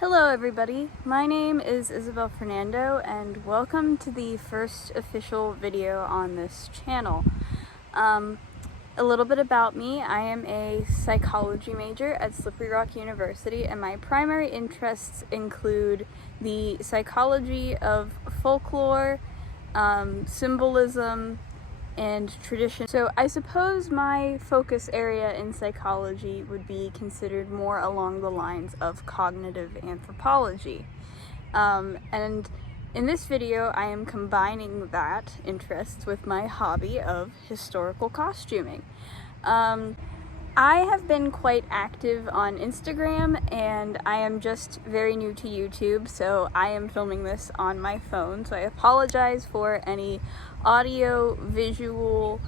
Hello everybody, my name is Isabel Fernando and welcome to the first official video on this channel. A little bit about me: I am a psychology major at Slippery Rock University and my primary interests include the psychology of folklore, symbolism, and tradition. So I suppose my focus area in psychology would be considered more along the lines of cognitive anthropology. And in this video I am combining that interest with my hobby of historical costuming. I have been quite active on Instagram and I am just very new to YouTube, so I am filming this on my phone, so I apologize for any audio visual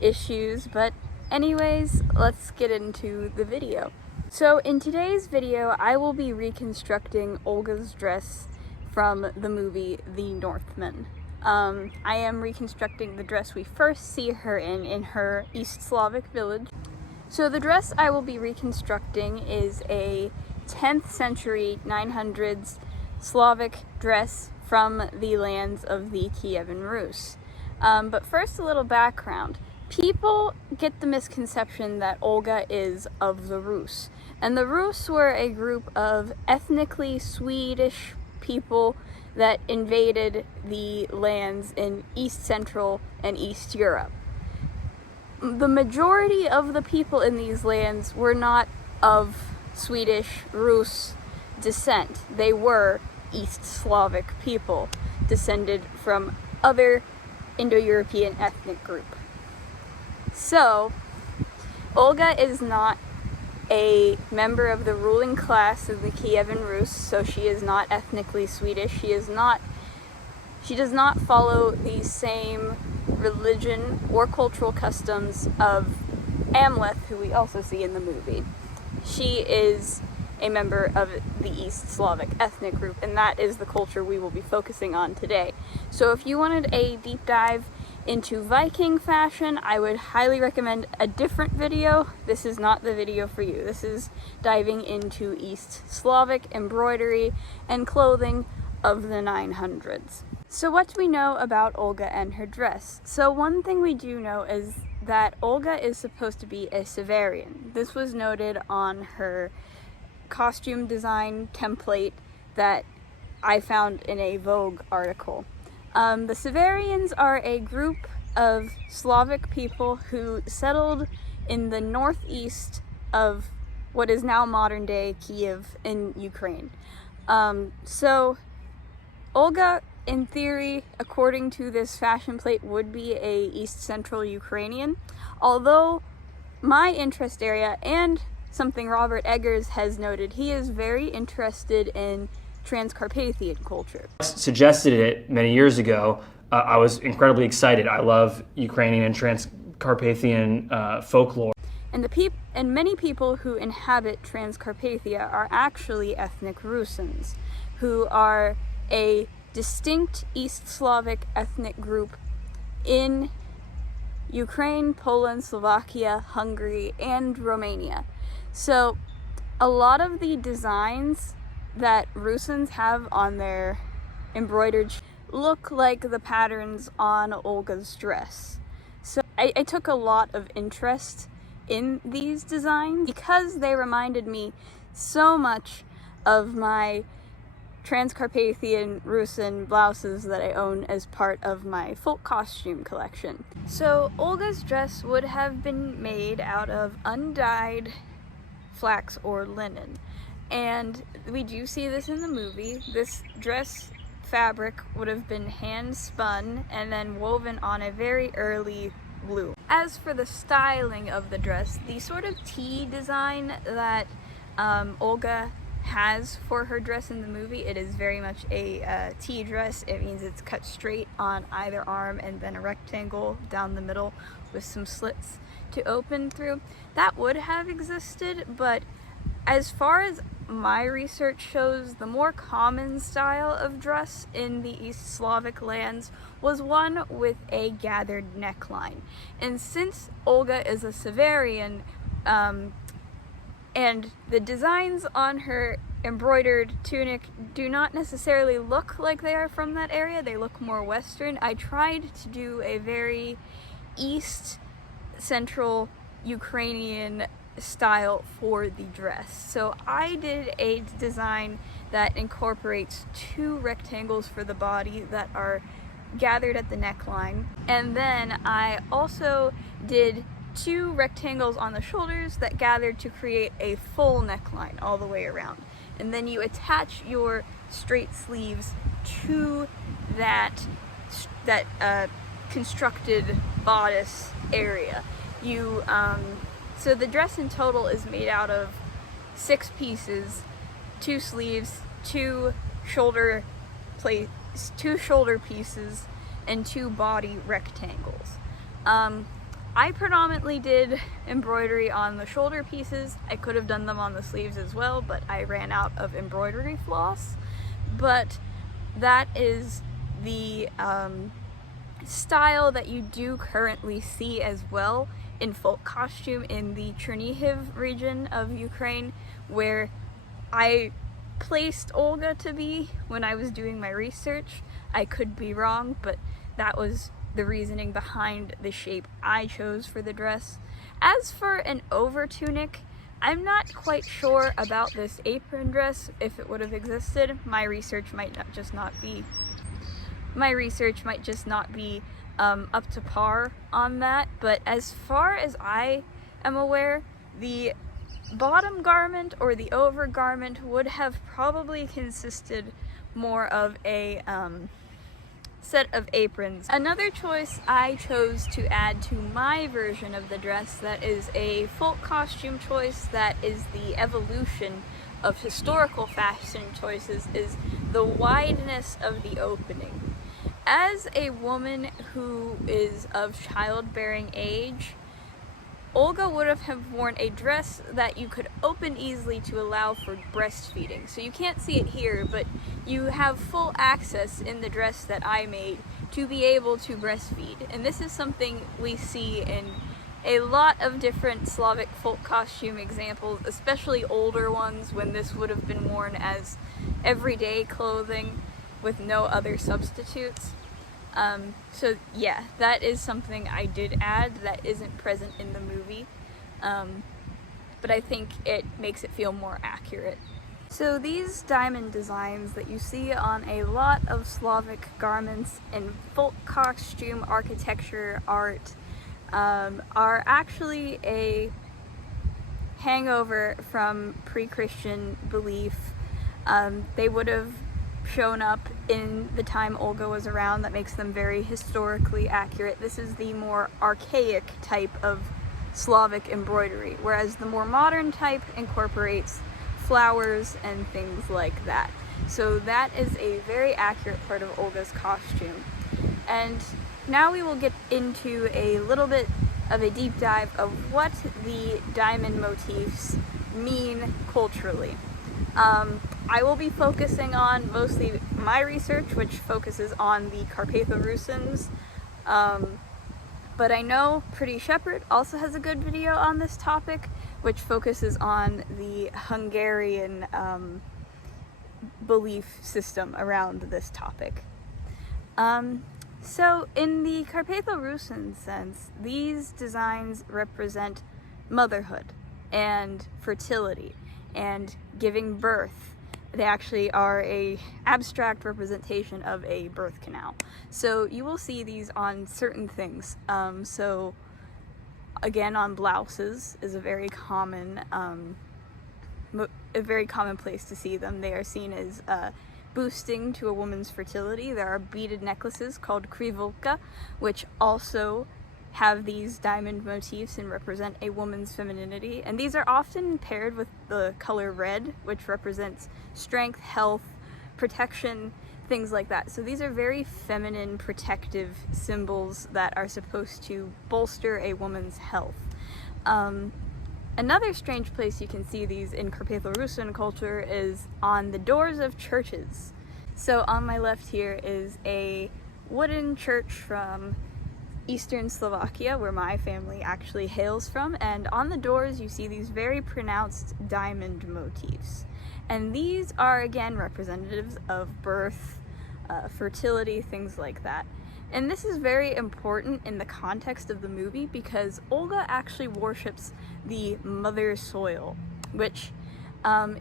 issues, but anyways, let's get into the video. So in today's video I will be reconstructing Olga's dress from the movie The Northman. I am reconstructing the dress we first see her in her East Slavic village. So the dress I will be reconstructing is a 10th century 900s Slavic dress from the lands of the Kievan Rus. But first, a little background. People get the misconception that Olga is of the Rus, and the Rus were a group of ethnically Swedish people that invaded the lands in East Central and East Europe. The majority of the people in these lands were not of Swedish Rus descent. They were East Slavic people descended from other Indo-European ethnic group. So, Olga is not a member of the ruling class of the Kievan Rus, so she is not ethnically Swedish. She does not follow the same religion or cultural customs of Amleth, who we also see in the movie. She is a member of the East Slavic ethnic group, and that is the culture we will be focusing on today. So if you wanted a deep dive into Viking fashion, I would highly recommend a different video. This is not the video for you. This is diving into East Slavic embroidery and clothing of the 900s. So what do we know about Olga and her dress? So one thing we do know is that Olga is supposed to be a Severian. This was noted on her costume design template that I found in a Vogue article. The Severians are a group of Slavic people who settled in the northeast of what is now modern-day Kiev in Ukraine. So Olga, in theory, according to this fashion plate, would be a East Central Ukrainian, although my interest area, and something Robert Eggers has noted, he is very interested in Transcarpathian culture. Suggested it many years ago. I was incredibly excited. I love Ukrainian and Transcarpathian folklore. And many people who inhabit Transcarpathia are actually ethnic Rusins, who are a distinct East Slavic ethnic group in Ukraine, Poland, Slovakia, Hungary, and Romania. So a lot of the designs that Rusins have on their embroidered look like the patterns on Olga's dress. So I took a lot of interest in these designs because they reminded me so much of my Transcarpathian Rusin blouses that I own as part of my folk costume collection. So Olga's dress would have been made out of undyed flax or linen, and we do see this in the movie. This dress fabric would have been hand spun and then woven on a very early loom. As for the styling of the dress, the sort of T design that Olga has for her dress in the movie, it is very much a T dress. It means it's cut straight on either arm and then a rectangle down the middle with some slits to open through. That would have existed, but as far as my research shows, the more common style of dress in the East Slavic lands was one with a gathered neckline. And since Olga is a Severian, and the designs on her embroidered tunic do not necessarily look like they are from that area. They look more Western. I tried to do a very East Central Ukrainian style for the dress. So I did a design that incorporates 2 rectangles for the body that are gathered at the neckline, and then I also did 2 rectangles on the shoulders that gathered to create a full neckline all the way around. And then you attach your straight sleeves to that constructed bodice area. So the dress in total is made out of 6 pieces, 2 sleeves, 2 shoulder pieces, and 2 body rectangles. I predominantly did embroidery on the shoulder pieces. I could have done them on the sleeves as well, but I ran out of embroidery floss. But that is the style that you do currently see as well in folk costume in the Chernihiv region of Ukraine, where I placed Olga to be when I was doing my research. I could be wrong, but that was the reasoning behind the shape I chose for the dress. As for an over tunic, I'm not quite sure about this apron dress, if it would have existed. My research might just not be up to par on that, but as far as I am aware, the bottom garment or the over garment would have probably consisted more of a set of aprons. Another choice I chose to add to my version of the dress that is a folk costume choice that is the evolution of historical fashion choices is the wideness of the opening. As a woman who is of childbearing age, Olga would have worn a dress that you could open easily to allow for breastfeeding. So you can't see it here, but you have full access in the dress that I made to be able to breastfeed. And this is something we see in a lot of different Slavic folk costume examples, especially older ones, when this would have been worn as everyday clothing with no other substitutes. So yeah, that is something I did add that isn't present in the movie, but I think it makes it feel more accurate. So these diamond designs that you see on a lot of Slavic garments and folk costume architecture art are actually a hangover from pre-Christian belief. They would have shown up in the time Olga was around. That makes them very historically accurate. This is the more archaic type of Slavic embroidery, whereas the more modern type incorporates flowers and things like that. So that is a very accurate part of Olga's costume. And now we will get into a little bit of a deep dive of what the diamond motifs mean culturally. I will be focusing on mostly my research, which focuses on the Carpatho-Rusins, but I know Pretty Shepherd also has a good video on this topic, which focuses on the Hungarian belief system around this topic. So in the Carpatho-Rusin sense, these designs represent motherhood and fertility and giving birth. They actually are a abstract representation of a birth canal. So you will see these on certain things. So again, on blouses is a very common place to see them. They are seen as boosting to a woman's fertility. There are beaded necklaces called krivolka, which also have these diamond motifs and represent a woman's femininity. And these are often paired with the color red, which represents strength, health, protection, things like that. So these are very feminine, protective symbols that are supposed to bolster a woman's health. Another strange place you can see these in Carpatho-Rusin culture is on the doors of churches. So on my left here is a wooden church from Eastern Slovakia, where my family actually hails from, and on the doors you see these very pronounced diamond motifs. And these are, again, representatives of birth, fertility, things like that. And this is very important in the context of the movie because Olga actually worships the mother soil, which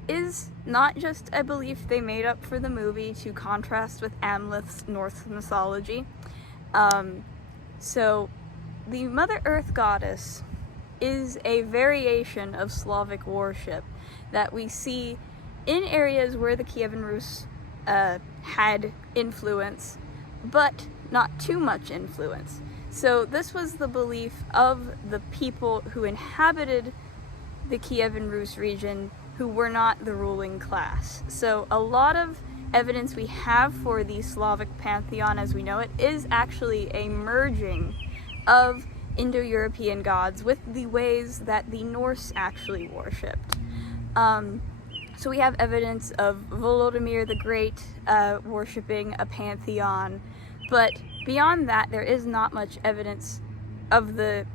is not just a belief they made up for the movie to contrast with Amleth's Norse mythology. So the Mother Earth goddess is a variation of Slavic worship that we see in areas where the Kievan Rus had influence, but not too much influence. So this was the belief of the people who inhabited the Kievan Rus region who were not the ruling class. So a lot of evidence we have for the Slavic pantheon as we know it is actually a merging of Indo-European gods with the ways that the Norse actually worshipped. So we have evidence of Volodymyr the Great worshipping a pantheon, but beyond that there is not much evidence of the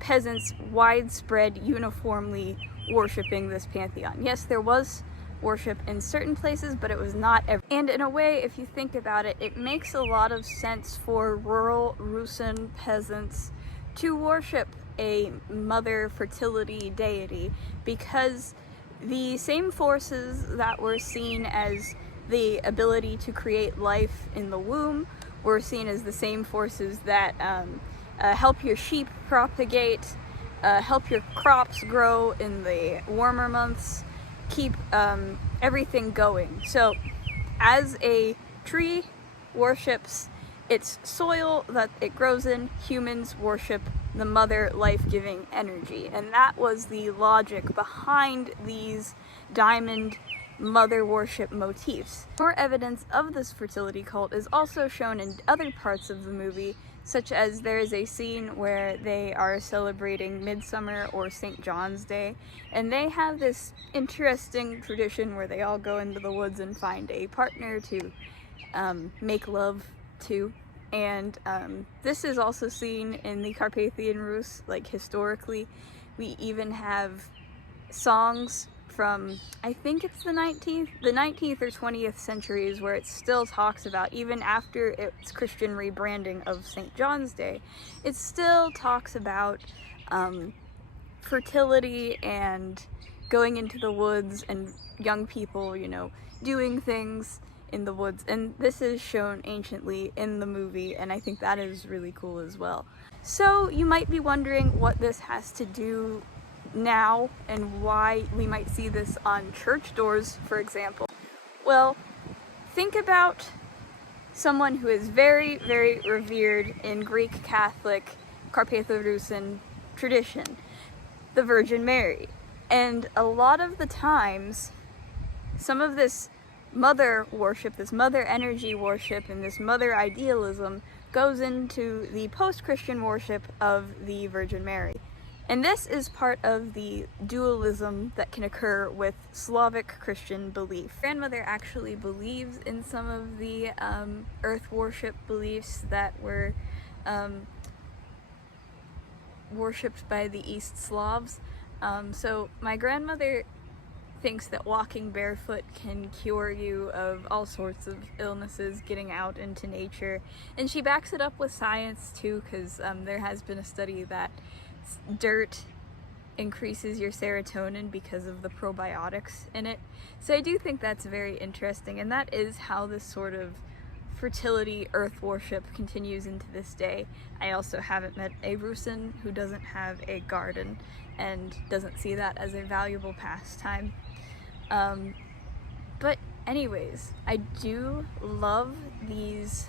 peasants widespread uniformly worshipping this pantheon. Yes, there was worship in certain places, but it was not every. And in a way, if you think about it, it makes a lot of sense for rural Rusin peasants to worship a mother fertility deity, because the same forces that were seen as the ability to create life in the womb were seen as the same forces that help your sheep propagate, help your crops grow in the warmer months, keep everything going. So as a tree worships its soil that it grows in, humans worship the mother life-giving energy. And that was the logic behind these diamond mother worship motifs. More evidence of this fertility cult is also shown in other parts of the movie, such as there is a scene where they are celebrating Midsummer or St. John's Day, and they have this interesting tradition where they all go into the woods and find a partner to make love to. And this is also seen in the Carpathian Rus, like historically. We even have songs from, I think it's the 19th or 20th centuries, where it still talks about, even after its Christian rebranding of St. John's Day, it still talks about fertility and going into the woods and young people, you know, doing things in the woods. And this is shown anciently in the movie, and I think that is really cool as well. So you might be wondering what this has to do now and why we might see this on church doors, for example. Well, think about someone who is very, very revered in Greek Catholic Carpatho-Rusin tradition, the Virgin Mary. And a lot of the times, some of this mother worship, this mother energy worship, and this mother idealism goes into the post-Christian worship of the Virgin Mary. And this is part of the dualism that can occur with Slavic Christian belief. Grandmother actually believes in some of the earth worship beliefs that were worshipped by the East Slavs. So my grandmother thinks that walking barefoot can cure you of all sorts of illnesses, getting out into nature. And she backs it up with science too, because there has been a study that dirt increases your serotonin because of the probiotics in it. So I do think that's very interesting, and that is how this sort of fertility earth worship continues into this day. I also haven't met a Rusin who doesn't have a garden and doesn't see that as a valuable pastime. But anyways, I do love these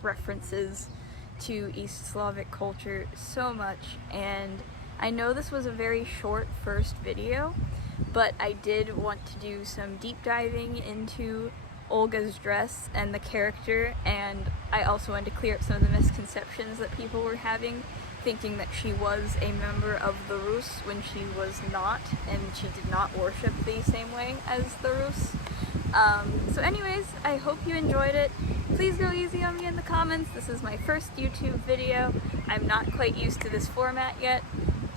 references to East Slavic culture so much, and I know this was a very short first video, but I did want to do some deep diving into Olga's dress and the character, and I also wanted to clear up some of the misconceptions that people were having, thinking that she was a member of the Rus when she was not, and she did not worship the same way as the Rus. So anyways, I hope you enjoyed it. Please go easy on me in the comments. This is my first YouTube video. I'm not quite used to this format yet.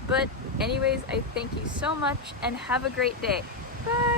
But anyways, I thank you so much and have a great day. Bye!